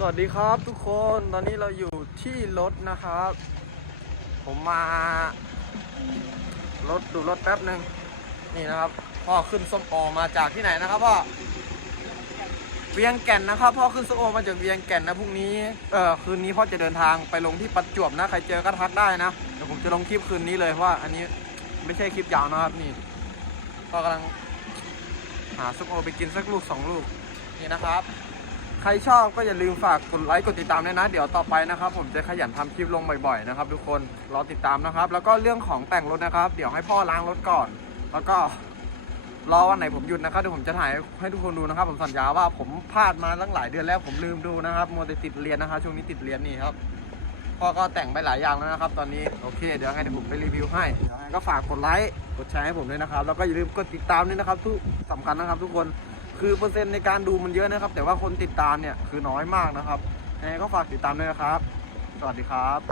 สวัสดีครับทุกคนตอนนี้เราอยู่ที่รถนะครับ ผมมารถดูรถแป๊บหนึ่งนี่นะครับ พ่อขึ้นส้มโอมาจากที่ไหนนะครับพ่อเวียงแก่นนะครับ พ่อขึ้นส้มโอมาจากเวียงแก่นนะพรุ่งนี้เออคืนนี้พ่อจะเดินทางไปลงที่ประจวบนะใครเจอก็ทักได้นะเดี๋ยวผมจะลงคลิปคืนนี้เลยเพราะว่า อันนี้ไม่ใช่คลิปยาวนะครับนี่พ่อกำลังหาส้มโอไปกินสักลูกสองลูกนี่นะครับ ใครชอบก็อย่าลืมฝากกดไลค์กดติดตามด้วยนะ เดี๋ยวต่อไปนะครับ ผมจะขยันทำคลิปลงบ่อยๆนะครับ ทุกคนรอติดตามนะครับ แล้วก็เรื่องของแต่งรถนะครับ เดี๋ยวให้พ่อล้างรถก่อน แล้วก็รอวันไหนผมหยุดนะครับเดี๋ยวผมจะถ่ายให้ทุกคนดูนะครับ ผมสัญญาว่าผมพลาดมาตั้งหลายเดือนแล้วผมลืมดูนะครับมัวแต่ติดเรียนนะครับช่วงนี้ติดเรียนนี่ครับพ่อก็แต่งไปหลายอย่างแล้วนะครับ ตอนนี้โอเค เดี๋ยวไงเดี๋ยวผมไปรีวิวให้ ก็ฝากกดไลค์กดแชร์ให้ผมด้วยนะครับ แล้วก็อย่าลืมกดติดตามด้วยนะครับ ทุกสำคัญนะครับ ทุกคน คือเปอร์เซ็นต์ในการดูมันเยอะนะครับ แต่ว่าคนติดตามเนี่ยคือน้อยมากนะครับยังไงก็ฝากติดตามด้วยนะครับ สวัสดีครับ